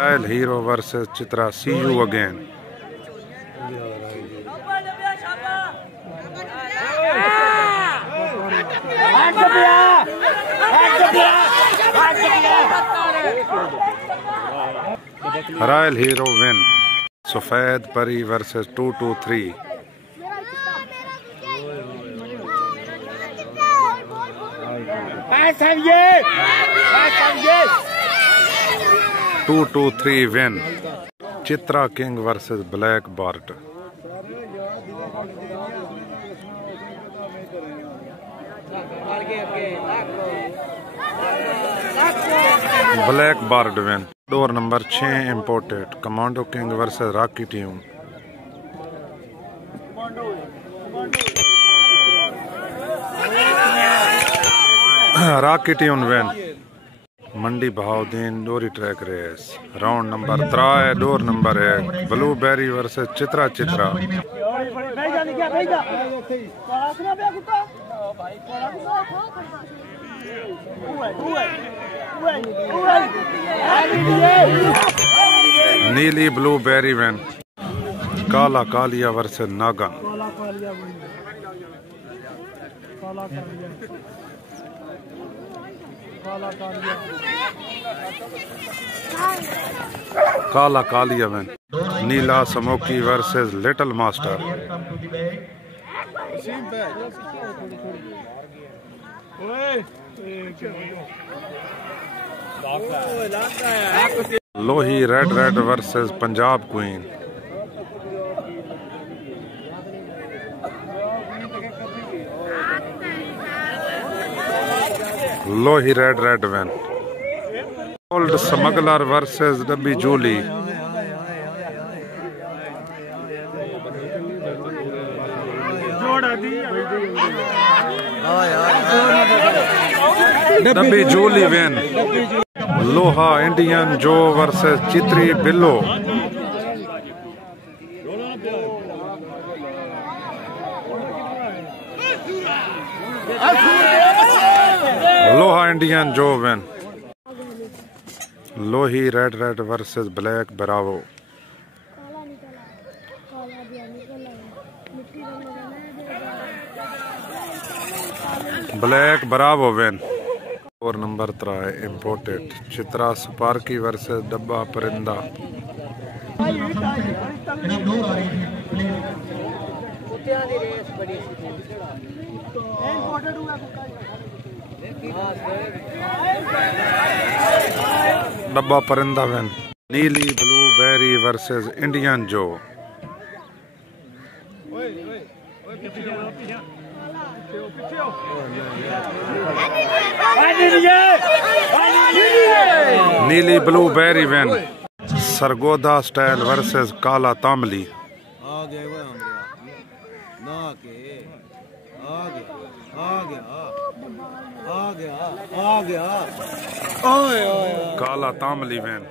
Royal Hero versus Chitra. See you again. Royal Hero win. Safed Pari versus 223. 223 win. Chitra King versus Black Bart. Black Bart win. Door number 6 imported. Commando King versus Rocky Team. Rocky Team win. Mandi Bahauddin Dory track race. Round number 3. Door number 1. Blueberry versus Chitra. Neely Blueberry win. Kala Kalia versus Nagan. Kala Kalia win. Neela Smoky versus Little Master. Lohi Red versus Punjab Queen. Lohi Red win. Old Smuggler versus Dabby Julie. Dabby Julie win. Loha Indian Joe versus Chitri Billo. Loha Indian Joe win. Lohi Red versus Black Bravo. Black Bravo win. Door number 3 imported. Chitra Sparky versus Dabba Parinda. Dabba Parinda win. Neely Blueberry versus Indian Joe. Neely Blueberry win. Sargodha Style versus Kala Tamli. Kala Tamli win.